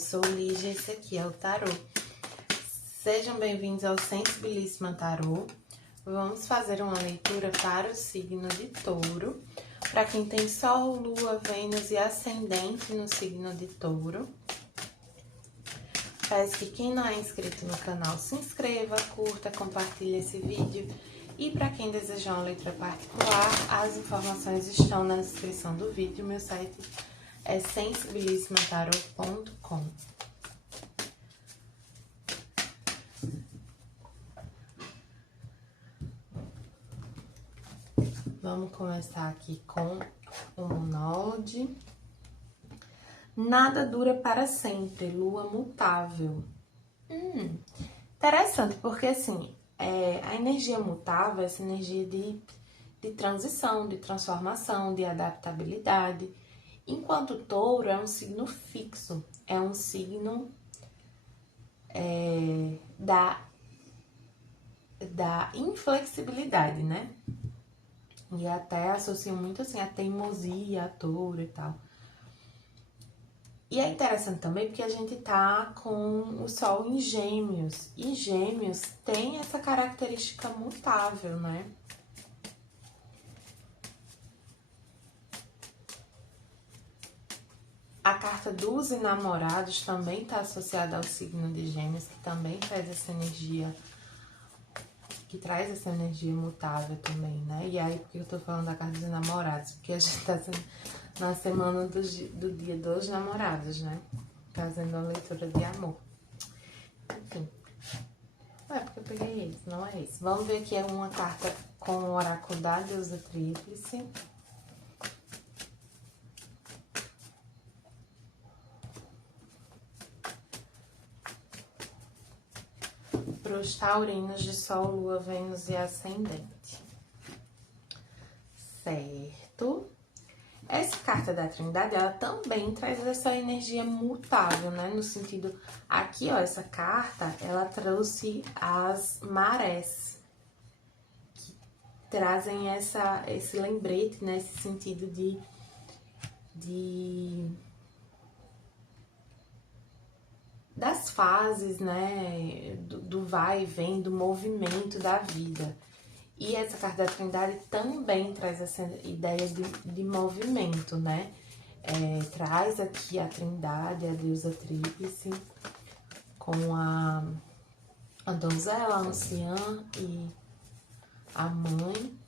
sou Lígia e esse aqui é o Tarô. Sejam bem-vindos ao Sensibilíssima Tarô. Vamos fazer uma leitura para o signo de Touro. Para quem tem Sol, Lua, Vênus e Ascendente no signo de Touro. Peço que quem não é inscrito no canal se inscreva, curta, compartilhe esse vídeo. E para quem desejar uma leitura particular, as informações estão na descrição do vídeo. Meu site é sensibilissimataroto.com. Vamos começar aqui com o monólogo. Nada dura para sempre, lua mutável. Interessante, porque assim, a energia mutável, essa energia de transição, de transformação, de adaptabilidade. Enquanto Touro é um signo fixo, é um signo da inflexibilidade, né? E até associam muito assim a teimosia, a Touro e tal. E é interessante também porque a gente tá com o Sol em Gêmeos. E Gêmeos tem essa característica mutável, né? A carta dos enamorados também está associada ao signo de Gêmeos, que também traz essa energia, mutável também, né? E aí, por que eu tô falando da carta dos enamorados? Porque a gente tá na semana do dia dos namorados, né? Fazendo uma leitura de amor. Enfim. Porque eu peguei esse, não é esse. Vamos ver aqui uma carta com o oráculo da deusa tríplice. Para os taurinos de Sol, Lua, Vênus e Ascendente. Certo? Essa carta da Trindade, ela também traz essa energia mutável, né? No sentido, aqui, ó, essa carta, ela trouxe as marés, que trazem esse lembrete, né? Esse sentido das fases, né? Do vai e vem, do movimento da vida. E essa carta da Trindade também traz essa ideia de movimento, né? Traz aqui a Trindade, a deusa tríplice, com a donzela, a anciã e a mãe.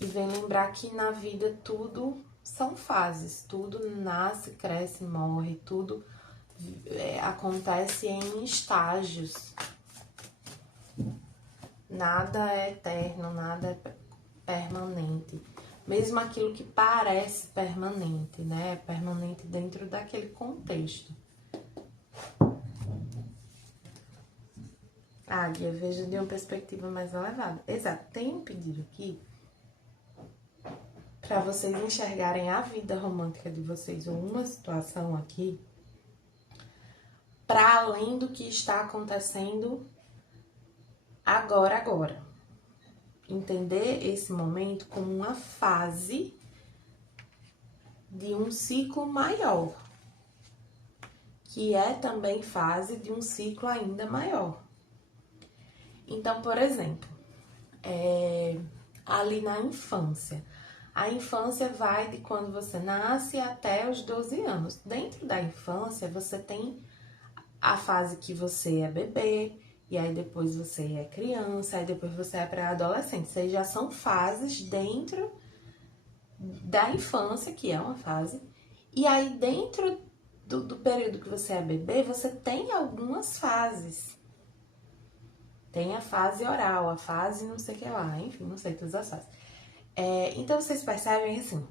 E vem lembrar que na vida tudo são fases, tudo nasce, cresce, morre, tudo acontece em estágios. Nada é eterno, nada é permanente. Mesmo aquilo que parece permanente, né? É permanente dentro daquele contexto. Águia, veja de uma perspectiva mais elevada. Exato, tem um pedido aqui para vocês enxergarem a vida romântica de vocês, ou uma situação aqui, para além do que está acontecendo agora. Entender esse momento como uma fase de um ciclo maior, que é também fase de um ciclo ainda maior. Então, por exemplo, ali na infância, a infância vai de quando você nasce até os 12 anos. Dentro da infância, você tem a fase que você é bebê, e aí depois você é criança, aí depois você é pré-adolescente. Isso aí já são fases dentro da infância, que é uma fase. E aí dentro do período que você é bebê, você tem algumas fases. Tem a fase oral, a fase não sei o que lá, enfim, não sei todas as fases. Então vocês percebem assim,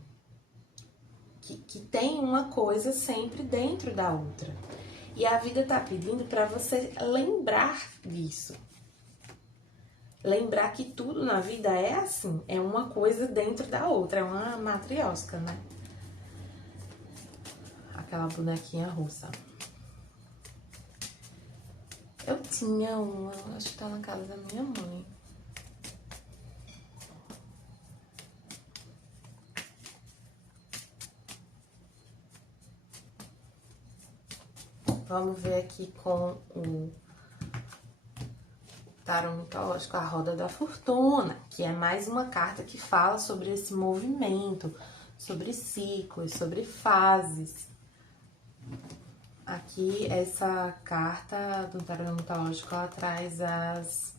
que tem uma coisa sempre dentro da outra. E a vida tá pedindo para você lembrar disso. Lembrar que tudo na vida é assim, é uma coisa dentro da outra, é uma matriosca, né? Aquela bonequinha russa. Eu tinha uma, acho que tá na casa da minha mãe. Vamos ver aqui com o tarô mitológico, a Roda da Fortuna, que é mais uma carta que fala sobre esse movimento, sobre ciclos, sobre fases. Aqui, essa carta do tarô mitológico, ela traz as...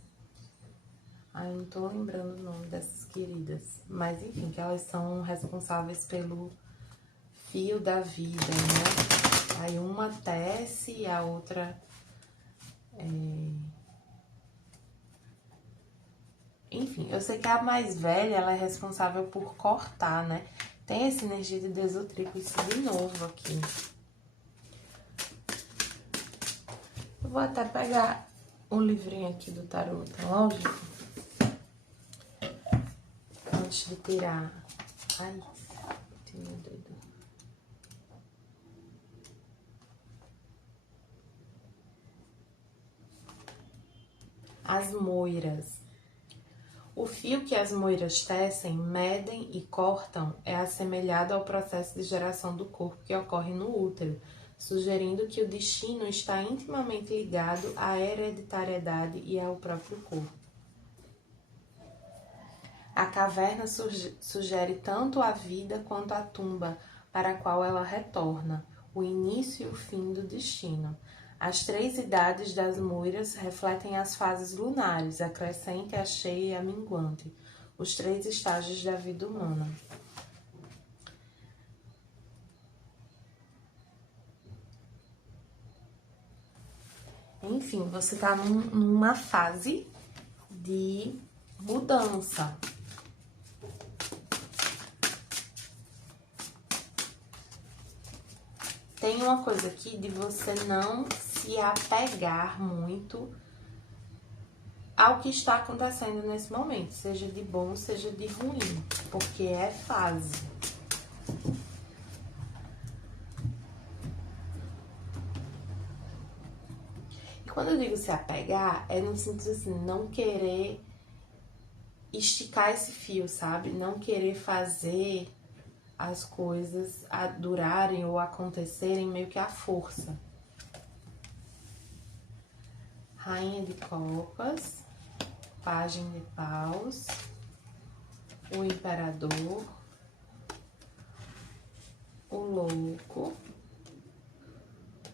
Ai, eu não tô lembrando o nome dessas queridas, mas enfim, que elas são responsáveis pelo fio da vida, né? Aí uma tece e a outra... Enfim, eu sei que a mais velha, ela é responsável por cortar, né? Tem essa energia de Deus o Tríplice de novo aqui. Eu vou até pegar o livrinho aqui do tarô mitológico antes de tirar. Ai, meu dedo. As moiras. O fio que as moiras tecem, medem e cortam é assemelhado ao processo de geração do corpo que ocorre no útero, sugerindo que o destino está intimamente ligado à hereditariedade e ao próprio corpo. A caverna sugere tanto a vida quanto a tumba para a qual ela retorna, o início e o fim do destino. As 3 idades das moiras refletem as fases lunares, a crescente, a cheia e a minguante, os 3 estágios da vida humana. Enfim, você está numa fase de mudança. Tem uma coisa aqui de você não se apegar muito ao que está acontecendo nesse momento, seja de bom, seja de ruim, porque é fase. E quando eu digo se apegar, é no sentido assim, não querer esticar esse fio, sabe? Não querer fazer as coisas durarem ou acontecerem meio que à força. Rainha de Copas, Pajem de Paus, o Imperador, o Louco,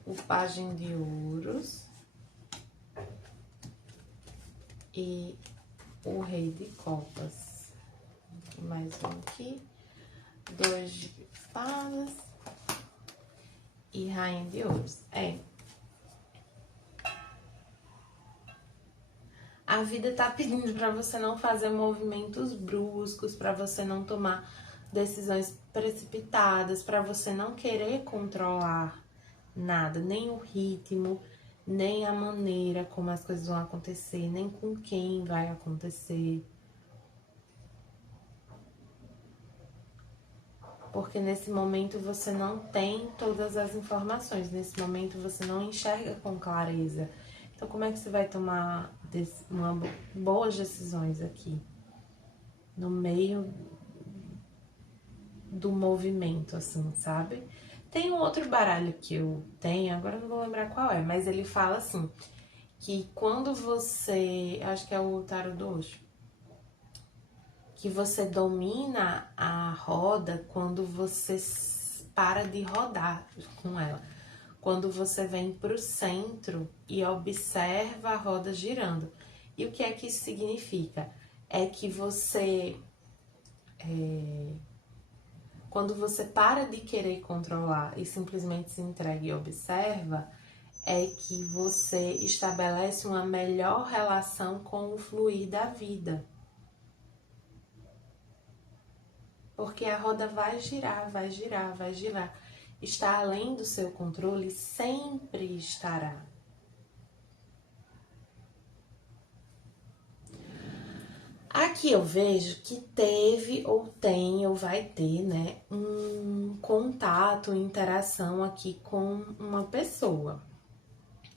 o Pajem de Ouros e o Rei de Copas. Mais um aqui, 2 de espadas e Rainha de Ouros. A vida tá pedindo para você não fazer movimentos bruscos, para você não tomar decisões precipitadas, para você não querer controlar nada, nem o ritmo, nem a maneira como as coisas vão acontecer, nem com quem vai acontecer. Porque nesse momento você não tem todas as informações, nesse momento você não enxerga com clareza. Então, como é que você vai tomar boas decisões aqui? No meio do movimento, assim, sabe? Tem um outro baralho que eu tenho, agora eu não vou lembrar qual é, mas ele fala assim, que quando você, acho que é o tarô do Osho, que você domina a roda quando você para de rodar com ela. Quando você vem para o centro e observa a roda girando. E o que é que isso significa? É que você... quando você para de querer controlar e simplesmente se entrega e observa, é que você estabelece uma melhor relação com o fluir da vida. Porque a roda vai girar, vai girar, vai girar. Está além do seu controle, sempre estará. Aqui eu vejo que teve, ou tem, ou vai ter, né, um contato, interação aqui com uma pessoa.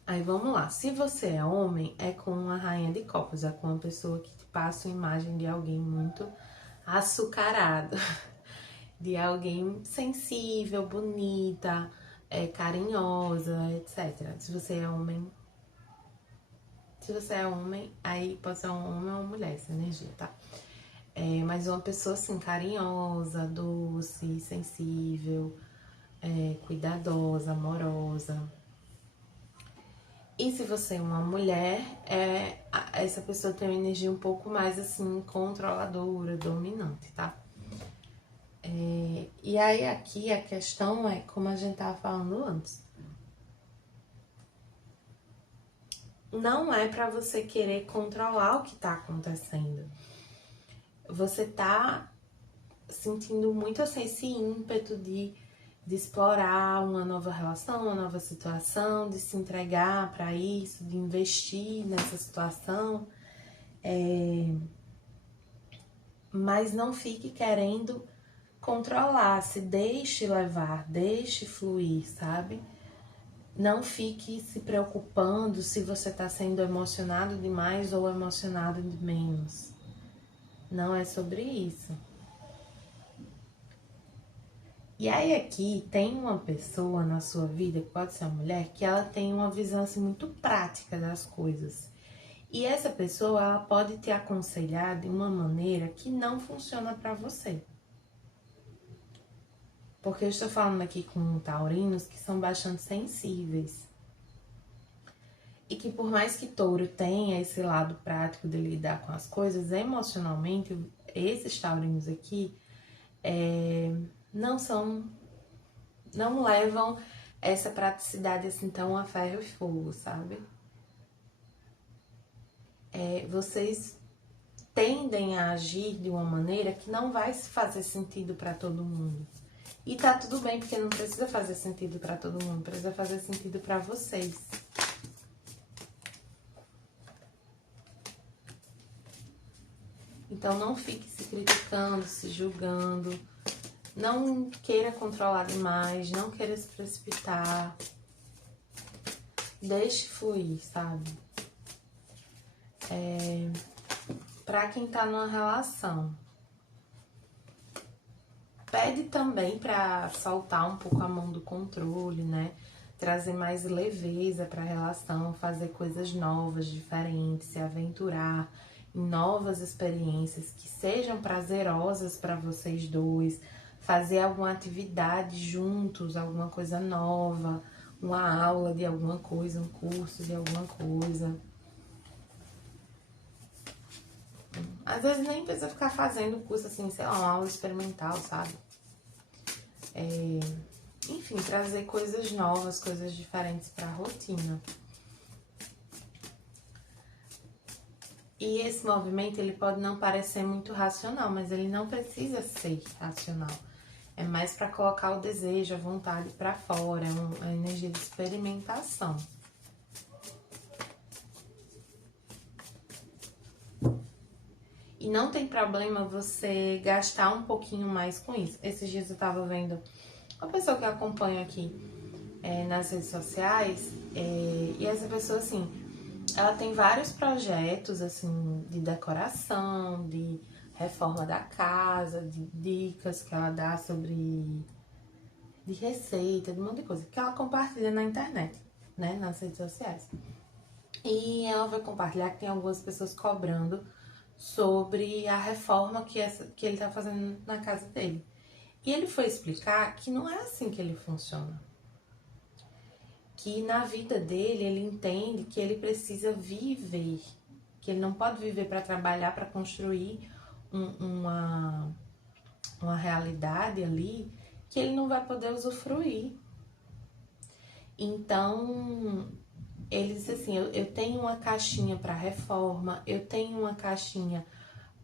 Aí vamos lá, se você é homem, é com a Rainha de Copas, é com uma pessoa que te passa uma imagem de alguém muito açucarado, de alguém sensível, bonita, carinhosa, etc. Se você é homem, aí pode ser um homem ou uma mulher, essa energia, tá? Mas uma pessoa assim, carinhosa, doce, sensível, cuidadosa, amorosa. E se você é uma mulher, essa pessoa tem uma energia um pouco mais assim, controladora, dominante, tá? E aí aqui a questão é, como a gente tava falando antes, não é pra você querer controlar o que tá acontecendo. Você tá sentindo muito assim, esse ímpeto de explorar uma nova relação, uma nova situação, de se entregar para isso, de investir nessa situação. Mas não fique querendo controlar, se deixe levar, deixe fluir, sabe? Não fique se preocupando se você tá sendo emocionado demais ou emocionado de menos. Não é sobre isso. E aí aqui tem uma pessoa na sua vida, que pode ser uma mulher, que ela tem uma visão assim, muito prática das coisas. E essa pessoa ela pode te aconselhar de uma maneira que não funciona para você. Porque eu estou falando aqui com taurinos que são bastante sensíveis. E que por mais que touro tenha esse lado prático de lidar com as coisas, emocionalmente, esses taurinos aqui não levam essa praticidade assim tão a ferro e fogo, sabe? Vocês tendem a agir de uma maneira que não vai fazer sentido para todo mundo. E tá tudo bem, porque não precisa fazer sentido para todo mundo, precisa fazer sentido para vocês. Então não fique se criticando, se julgando, não queira controlar demais, não queira se precipitar. Deixe fluir, sabe? Pra quem tá numa relação, pede também pra soltar um pouco a mão do controle, né? Trazer mais leveza pra relação, fazer coisas novas, diferentes, se aventurar em novas experiências que sejam prazerosas para vocês dois, fazer alguma atividade juntos, alguma coisa nova, uma aula de alguma coisa, um curso de alguma coisa. Às vezes nem precisa ficar fazendo curso assim, sei lá, uma aula experimental, sabe? Enfim, trazer coisas novas, coisas diferentes para a rotina. E esse movimento, ele pode não parecer muito racional, mas ele não precisa ser racional. É mais para colocar o desejo, a vontade para fora, é uma energia de experimentação. E não tem problema você gastar um pouquinho mais com isso. Esses dias eu tava vendo uma pessoa que eu acompanho aqui nas redes sociais, e essa pessoa, assim, ela tem vários projetos, assim, de decoração, de reforma da casa, de dicas que ela dá sobre de receita, de um monte de coisa que ela compartilha na internet, né, nas redes sociais. E ela vai compartilhar que tem algumas pessoas cobrando sobre a reforma que ele tá fazendo na casa dele. E ele foi explicar que não é assim que ele funciona. Que na vida dele, ele entende que ele precisa viver. Que ele não pode viver para trabalhar, para construir uma realidade ali que ele não vai poder usufruir. Então, ele disse assim, eu tenho uma caixinha para reforma, eu tenho uma caixinha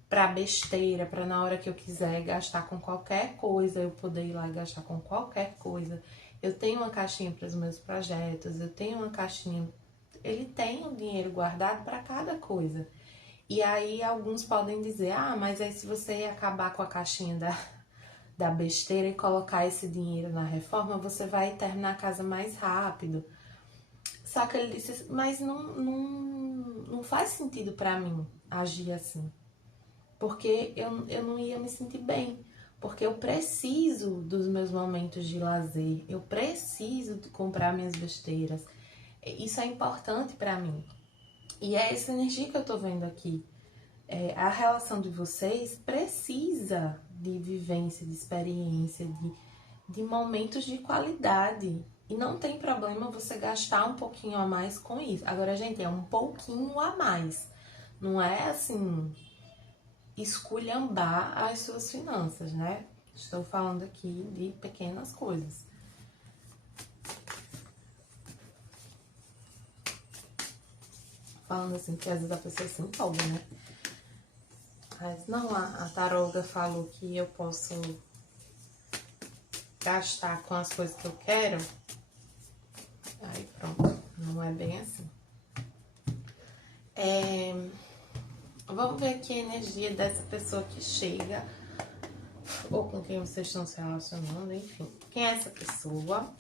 para besteira, para na hora que eu quiser gastar com qualquer coisa, eu poder ir lá e gastar com qualquer coisa. Eu tenho uma caixinha para os meus projetos, eu tenho uma caixinha... Ele tem um dinheiro guardado para cada coisa. E aí alguns podem dizer, mas aí se você acabar com a caixinha da besteira e colocar esse dinheiro na reforma, você vai terminar a casa mais rápido. Só que ele disse, mas não faz sentido para mim agir assim. Porque eu não ia me sentir bem. porque eu preciso dos meus momentos de lazer, eu preciso de comprar minhas besteiras. Isso é importante pra mim. E é essa energia que eu tô vendo aqui. A relação de vocês precisa de vivência, de experiência, de momentos de qualidade. E não tem problema você gastar um pouquinho a mais com isso. Agora, gente, é um pouquinho a mais. Não é assim, esculhambar as suas finanças, né? Estou falando aqui de pequenas coisas. Falando assim, que às vezes a pessoa se empolga, né? Mas não, a taróloga falou que eu posso gastar com as coisas que eu quero. Aí pronto, não é bem assim. Vamos ver aqui a energia dessa pessoa que chega, ou com quem vocês estão se relacionando, enfim. Quem é essa pessoa?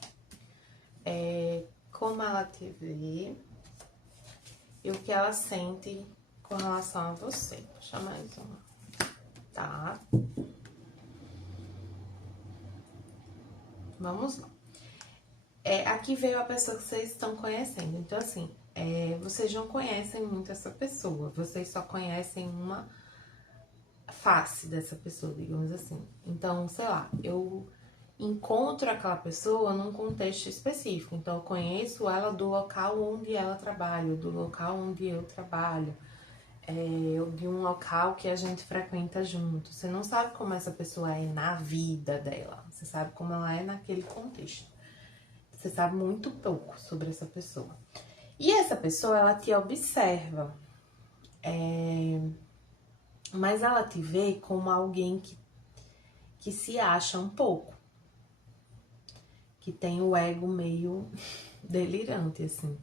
Como ela te vê e o que ela sente com relação a você. Puxa mais uma. Tá. Vamos lá. Aqui veio a pessoa que vocês estão conhecendo. Então, assim, vocês não conhecem muito essa pessoa. Vocês só conhecem uma face dessa pessoa, digamos assim. Então, sei lá, eu encontro aquela pessoa num contexto específico. Então, eu conheço ela do local onde ela trabalha, do local onde eu trabalho, de um local que a gente frequenta junto. Você não sabe como essa pessoa é na vida dela. Você sabe como ela é naquele contexto. Você sabe muito pouco sobre essa pessoa. E essa pessoa, ela te observa. Mas ela te vê como alguém que se acha um pouco. Que tem o ego meio delirante, assim.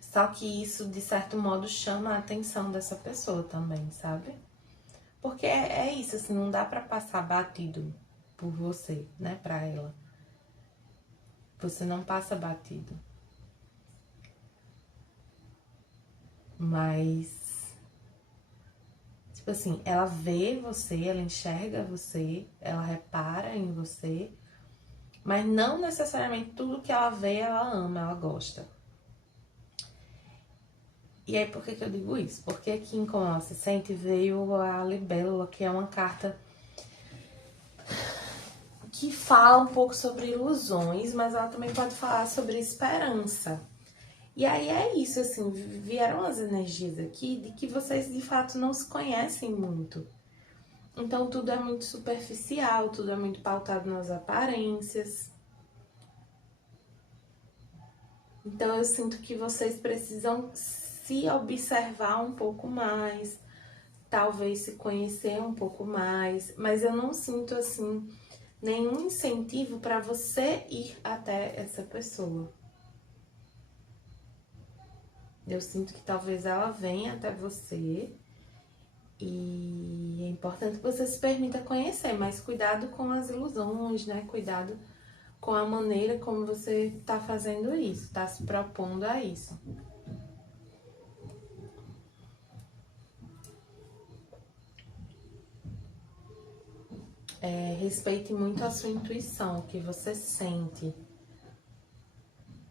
Só que isso, de certo modo, chama a atenção dessa pessoa também, sabe? Porque é isso, assim, não dá pra passar batido por você, né, pra ela. Você não passa batido. Mas, tipo assim, ela vê você, ela enxerga você, ela repara em você, mas não necessariamente tudo que ela vê, ela ama, ela gosta. E aí, por que eu digo isso? Porque aqui em Como Ela Se Sente veio a Libélula, que é uma carta que fala um pouco sobre ilusões, mas ela também pode falar sobre esperança. E aí é isso, assim, vieram as energias aqui de que vocês de fato não se conhecem muito. Então tudo é muito superficial, tudo é muito pautado nas aparências. Então eu sinto que vocês precisam se observar um pouco mais, talvez se conhecer um pouco mais, mas eu não sinto assim nenhum incentivo para você ir até essa pessoa. Eu sinto que talvez ela venha até você e é importante que você se permita conhecer, mas cuidado com as ilusões, né? Cuidado com a maneira como você tá fazendo isso, tá se propondo a isso. Respeite muito a sua intuição, o que você sente.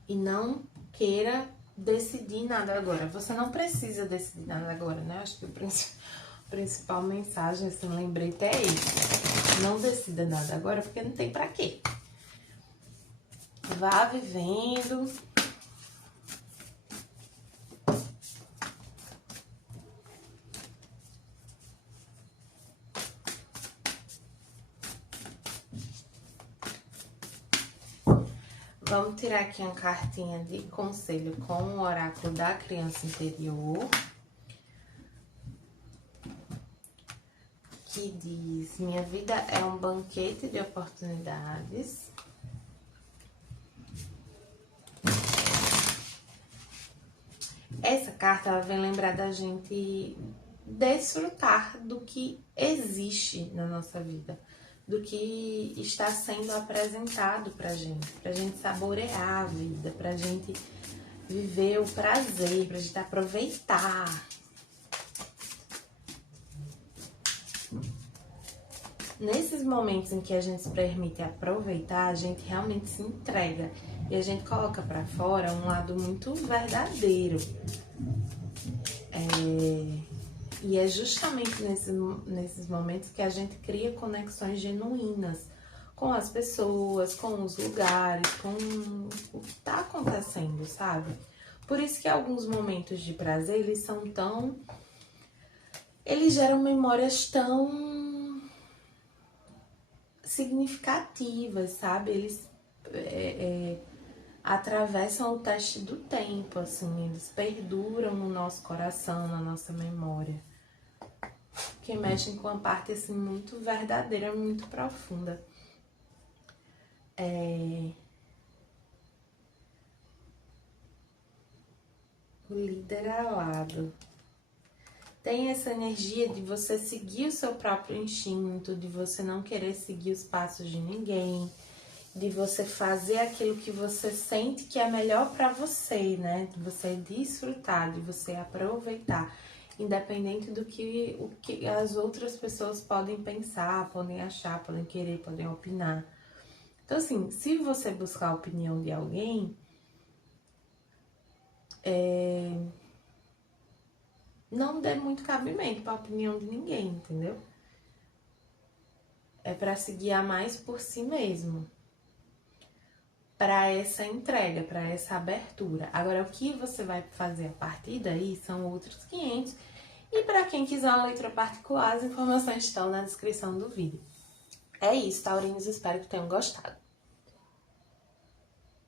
E não queira decidir nada agora. Você não precisa decidir nada agora, né? Acho que a principal mensagem, assim, lembrete é isso. Não decida nada agora, porque não tem pra quê. Vá vivendo. Vamos tirar aqui uma cartinha de conselho com o oráculo da criança interior. Que diz: minha vida é um banquete de oportunidades. Essa carta, ela vem lembrar da gente desfrutar do que existe na nossa vida, do que está sendo apresentado pra gente saborear a vida, pra gente viver o prazer, pra gente aproveitar. Nesses momentos em que a gente se permite aproveitar, a gente realmente se entrega e a gente coloca pra fora um lado muito verdadeiro. E é justamente nesses momentos que a gente cria conexões genuínas com as pessoas, com os lugares, com o que tá acontecendo, sabe? Por isso que alguns momentos de prazer, eles são tão... Eles geram memórias tão significativas, sabe? Eles atravessam o teste do tempo, assim, eles perduram no nosso coração, na nossa memória. Que mexem com uma parte, assim, muito verdadeira, muito profunda. O líder alado. Tem essa energia de você seguir o seu próprio instinto, de você não querer seguir os passos de ninguém, de você fazer aquilo que você sente que é melhor para você, né? De você desfrutar, de você aproveitar, independente do que, o que as outras pessoas podem pensar, podem achar, podem querer, podem opinar. Então, assim, se você buscar a opinião de alguém, não dê muito cabimento para a opinião de ninguém, entendeu? É para se guiar mais por si mesmo, para essa entrega, para essa abertura. Agora, o que você vai fazer a partir daí são outros 500. E para quem quiser uma leitura particular, as informações estão na descrição do vídeo. É isso, taurinos, espero que tenham gostado.